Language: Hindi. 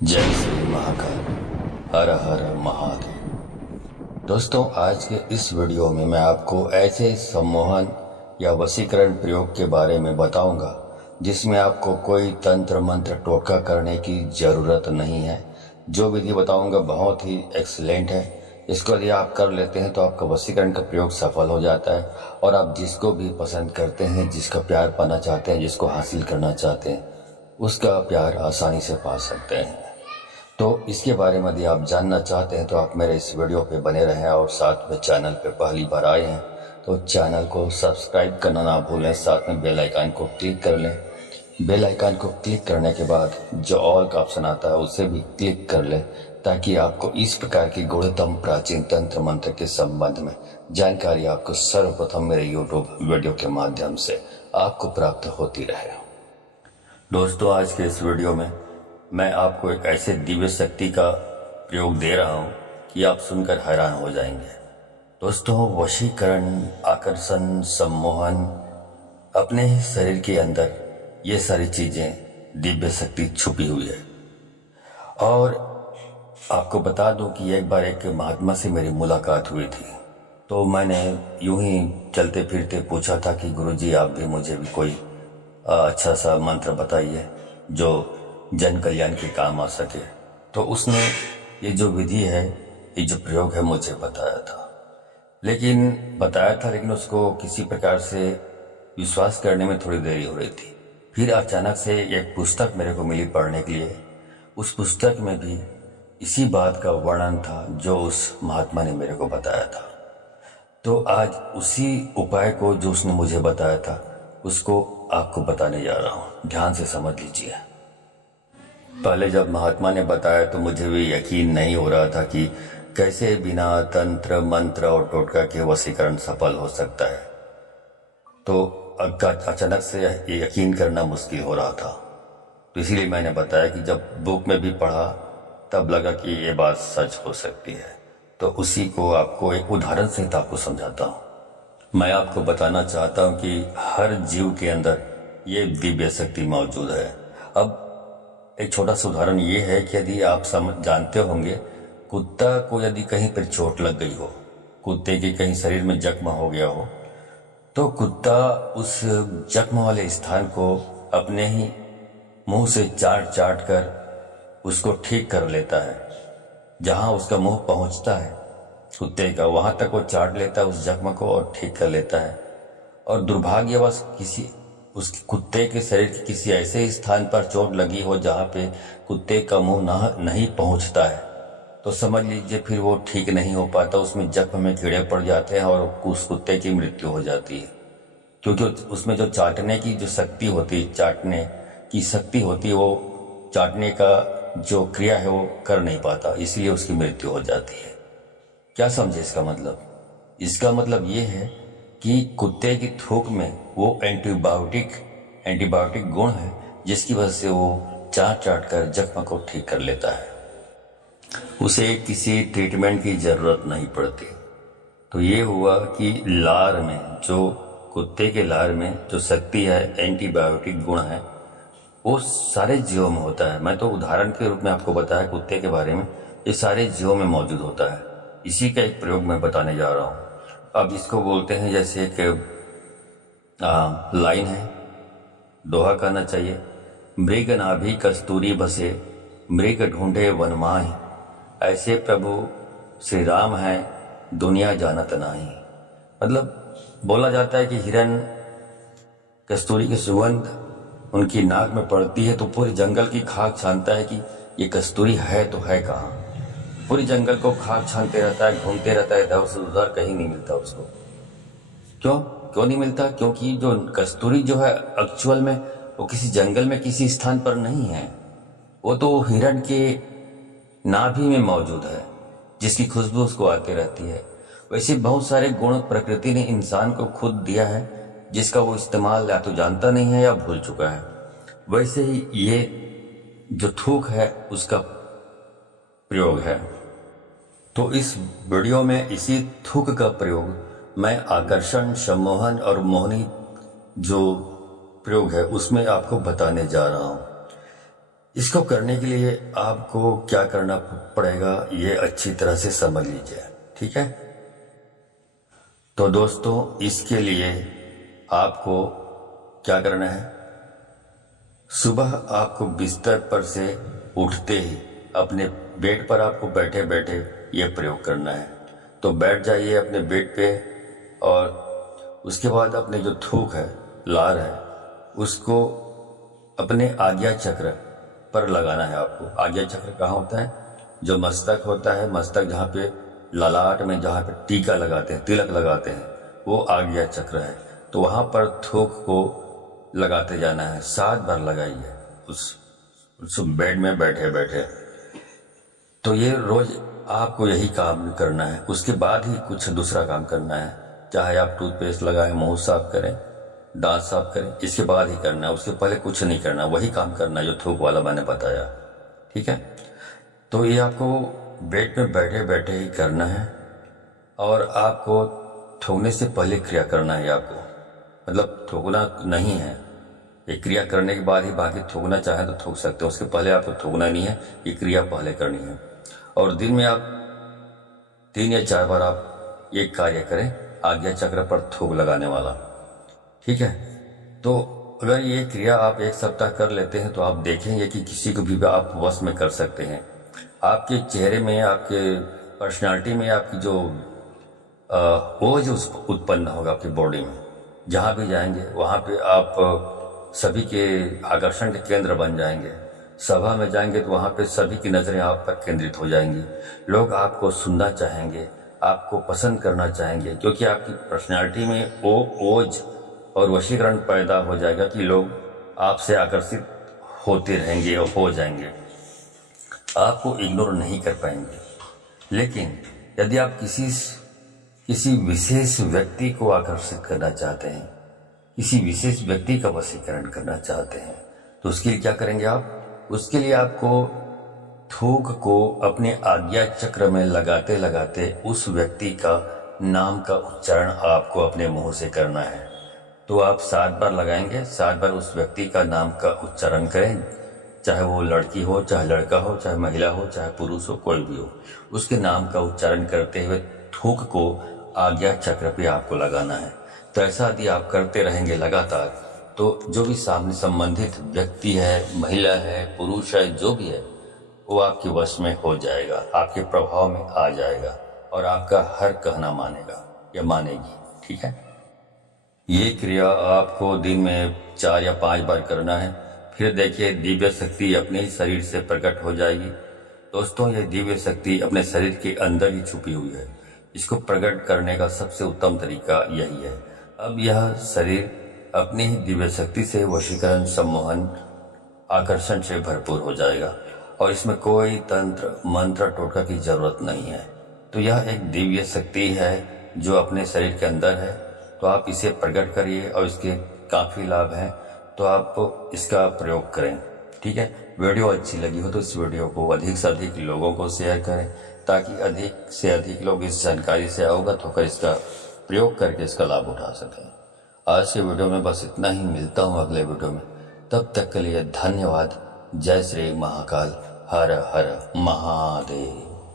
जय श्री महाकाल। हर हर महादेव। दोस्तों, आज के इस वीडियो में मैं आपको ऐसे सम्मोहन या वशीकरण प्रयोग के बारे में बताऊंगा जिसमें आपको कोई तंत्र मंत्र टोटका करने की ज़रूरत नहीं है। जो विधि बताऊंगा बहुत ही एक्सीलेंट है। इसको यदि आप कर लेते हैं तो आपका वशीकरण का प्रयोग सफल हो जाता है और आप जिसको भी पसंद करते हैं, जिसका प्यार पाना चाहते हैं, जिसको हासिल करना चाहते हैं, उसका प्यार आसानी से पा सकते हैं। तो इसके बारे में यदि आप जानना चाहते हैं तो आप मेरे इस वीडियो पे बने रहें और साथ में चैनल पे पहली बार आए हैं तो चैनल को सब्सक्राइब करना ना भूलें, साथ में बेल आइकन को क्लिक कर लें। बेल आइकन को क्लिक करने के बाद जो ऑल का ऑप्शन आता है उसे भी क्लिक कर लें ताकि आपको इस प्रकार की गूढ़तम प्राचीन तंत्र मंत्र के संबंध में जानकारी आपको सर्वप्रथम मेरे यूट्यूब वीडियो के माध्यम से आपको प्राप्त होती रहे। दोस्तों, आज के इस वीडियो में मैं आपको एक ऐसे दिव्य शक्ति का प्रयोग दे रहा हूं कि आप सुनकर हैरान हो जाएंगे। दोस्तों, वशीकरण, आकर्षण, सम्मोहन, अपने ही शरीर के अंदर ये सारी चीजें दिव्य शक्ति छुपी हुई है। और आपको बता दूं कि एक बार एक महात्मा से मेरी मुलाकात हुई थी, तो मैंने यूं ही चलते फिरते पूछा था कि गुरुजी, आप भी मुझे भी कोई अच्छा सा मंत्र बताइए जो जन कल्याण के काम आ सके। तो उसने ये जो विधि है, ये जो प्रयोग है, मुझे बताया था लेकिन उसको किसी प्रकार से विश्वास करने में थोड़ी देरी हो रही थी। फिर अचानक से एक पुस्तक मेरे को मिली पढ़ने के लिए। उस पुस्तक में भी इसी बात का वर्णन था जो उस महात्मा ने मेरे को बताया था। तो आज उसी उपाय को जो उसने मुझे बताया था उसको आपको बताने जा रहा हूँ। ध्यान से समझ लीजिए। पहले जब महात्मा ने बताया तो मुझे भी यकीन नहीं हो रहा था कि कैसे बिना तंत्र मंत्र और टोटका के वशीकरण सफल हो सकता है। तो अचानक से यकीन करना मुश्किल हो रहा था। तो इसीलिए मैंने बताया कि जब बुक में भी पढ़ा तब लगा कि ये बात सच हो सकती है। तो उसी को आपको एक उदाहरण सहित आपको समझाता हूँ। मैं आपको बताना चाहता हूँ कि हर जीव के अंदर ये दिव्य शक्ति मौजूद है। अब एक छोटा सा उदाहरण ये है कि यदि आप जानते होंगे, कुत्ता को यदि कहीं पर चोट लग गई हो, कुत्ते के कहीं शरीर में जख्म हो गया हो, तो कुत्ता उस जख्म वाले स्थान को अपने ही मुंह से चाट चाट कर उसको ठीक कर लेता है। जहां उसका मुंह पहुंचता है कुत्ते का, वहां तक वो चाट लेता है उस जख्म को और ठीक कर लेता है। और दुर्भाग्यवश उस कुत्ते के शरीर के किसी ऐसे स्थान पर चोट लगी हो जहां पे कुत्ते का मुंह नहीं पहुंचता है, तो समझ लीजिए फिर वो ठीक नहीं हो पाता। उसमें जख्म में कीड़े पड़ जाते हैं और उस कुत्ते की मृत्यु हो जाती है, क्योंकि उसमें जो चाटने की जो शक्ति होती है, चाटने की शक्ति होती है, वो चाटने का जो क्रिया है वो कर नहीं पाता, इसलिए उसकी मृत्यु हो जाती है। क्या समझे इसका मतलब? इसका मतलब ये है कि कुत्ते की थूक में वो एंटीबायोटिक गुण है जिसकी वजह से वो चाट चाट कर जख्म को ठीक कर लेता है। उसे किसी ट्रीटमेंट की जरूरत नहीं पड़ती। तो ये हुआ कि लार में, जो कुत्ते के लार में जो शक्ति है, एंटीबायोटिक गुण है, वो सारे जीवों में होता है। मैं तो उदाहरण के रूप में आपको बताया कुत्ते के बारे में, ये सारे जीवों में मौजूद होता है। इसी का एक प्रयोग मैं बताने जा रहा हूँ। अब इसको बोलते हैं, जैसे एक लाइन है, दोहा कहना चाहिए, मृग नाभि कस्तूरी बसे, मृग ढूंढे वन माही, ऐसे प्रभु श्री राम है दुनिया जानत नाही। मतलब बोला जाता है कि हिरन कस्तूरी की सुगंध उनकी नाक में पड़ती है तो पूरे जंगल की खाक छानता है कि ये कस्तूरी है तो है कहाँ। पूरे जंगल को खाक छानते रहता है, घूमते रहता है, इधर से उधर, कहीं नहीं मिलता उसको। क्यों नहीं मिलता? क्योंकि जो कस्तूरी जो है एक्चुअल में वो किसी जंगल में किसी स्थान पर नहीं है, वो तो हिरण के नाभि में मौजूद है जिसकी खुशबू उसको आती रहती है। वैसे बहुत सारे गुण प्रकृति ने इंसान को खुद दिया है जिसका वो इस्तेमाल या तो जानता नहीं है या भूल चुका है। वैसे ही ये जो थूक है उसका प्रयोग है। तो इस वीडियो में इसी थूक का प्रयोग मैं आकर्षण, सम्मोहन और मोहनी जो प्रयोग है उसमें आपको बताने जा रहा हूं। इसको करने के लिए आपको क्या करना पड़ेगा ये अच्छी तरह से समझ लीजिए, ठीक है। तो दोस्तों, इसके लिए आपको क्या करना है, सुबह आपको बिस्तर पर से उठते ही अपने बेड पर आपको बैठे बैठे ये प्रयोग करना है। तो बैठ जाइए अपने बेड पे और उसके बाद अपने जो थूक है, लार है, उसको अपने आज्ञा चक्र पर लगाना है आपको। आज्ञा चक्र कहाँ होता है, जो मस्तक होता है, मस्तक जहाँ पे ललाट में जहाँ पे टीका लगाते हैं, तिलक लगाते हैं, वो आज्ञा चक्र है। तो वहाँ पर थूक को लगाते जाना है, 7 बार लगाइए उस बेड में बैठे बैठे। तो ये रोज आपको यही काम करना है। उसके बाद ही कुछ दूसरा काम करना है, चाहे आप टूथपेस्ट लगाएं, मुंह साफ करें, दांत साफ करें, इसके बाद ही करना है। उसके पहले कुछ नहीं करना, वही काम करना है जो थूक वाला मैंने बताया, ठीक है। तो ये आपको बेड में बैठे बैठे ही करना है और आपको थूकने से पहले क्रिया करना है आपको, मतलब थूकना नहीं है। ये क्रिया करने के बाद ही बाकी थूकना चाहे तो थूक सकते हो, उसके पहले आपको थूकना नहीं है, ये क्रिया पहले करनी है। और दिन में आप 3 या 4 बार आप ये कार्य करें, आज्ञा चक्र पर थूक लगाने वाला, ठीक है। तो अगर ये क्रिया आप 1 सप्ताह कर लेते हैं तो आप देखेंगे कि किसी को भी आप वश में कर सकते हैं। आपके चेहरे में, आपके पर्सनालिटी में आपकी जो ओज उत्पन्न होगा आपकी बॉडी में, जहाँ भी जाएंगे वहाँ पे आप सभी के आकर्षण के केंद्र बन जाएंगे। सभा में जाएंगे तो वहाँ पे सभी की नज़रें आप पर केंद्रित हो जाएंगी। लोग आपको सुनना चाहेंगे, आपको पसंद करना चाहेंगे, क्योंकि आपकी पर्सनालिटी में वो ओज और वशीकरण पैदा हो जाएगा कि लोग आपसे आकर्षित होते रहेंगे और हो जाएंगे, आपको इग्नोर नहीं कर पाएंगे। लेकिन यदि आप किसी विशेष व्यक्ति को आकर्षित करना चाहते हैं, किसी विशेष व्यक्ति का वशीकरण करना चाहते हैं, तो उसके लिए क्या करेंगे आप, उसके लिए आपको थूक को अपने आज्ञा चक्र में लगाते लगाते उस व्यक्ति का नाम का उच्चारण आपको अपने मुंह से करना है। तो आप 7 बार लगाएंगे, 7 बार उस व्यक्ति का नाम का उच्चारण करें, चाहे वो लड़की हो, चाहे लड़का हो, चाहे महिला हो, चाहे पुरुष हो, कोई भी हो, उसके नाम का उच्चारण करते हुए थूक को आज्ञा चक्र पे आपको लगाना है। तो ऐसा यदि आप करते रहेंगे लगातार, तो जो भी सामने संबंधित व्यक्ति है, महिला है, पुरुष है, जो भी है, वो आपके वश में हो जाएगा, आपके प्रभाव में आ जाएगा और आपका हर कहना मानेगा या मानेगी, ठीक है। ये क्रिया आपको दिन में 4 या 5 बार करना है। फिर देखिए दिव्य शक्ति अपने ही शरीर से प्रकट हो जाएगी। दोस्तों, ये दिव्य शक्ति अपने शरीर के अंदर ही छुपी हुई है। इसको प्रकट करने का सबसे उत्तम तरीका यही है। अब यह शरीर अपनी ही दिव्य शक्ति से वशीकरण, सम्मोहन, आकर्षण से भरपूर हो जाएगा और इसमें कोई तंत्र, मंत्र, टोटका की जरूरत नहीं है। तो यह एक दिव्य शक्ति है जो अपने शरीर के अंदर है। तो आप इसे प्रकट करिए और इसके काफ़ी लाभ हैं, तो आप इसका प्रयोग करें, ठीक है। वीडियो अच्छी लगी हो तो इस वीडियो को अधिक से अधिक लोगों को शेयर करें, ताकि अधिक से अधिक लोग इस जानकारी से अवगत होकर इसका प्रयोग करके इसका लाभ उठा सकें। आज के वीडियो में बस इतना ही, मिलता हूँ अगले वीडियो में। तब तक के लिए धन्यवाद। जय श्री महाकाल। हर हर महादेव।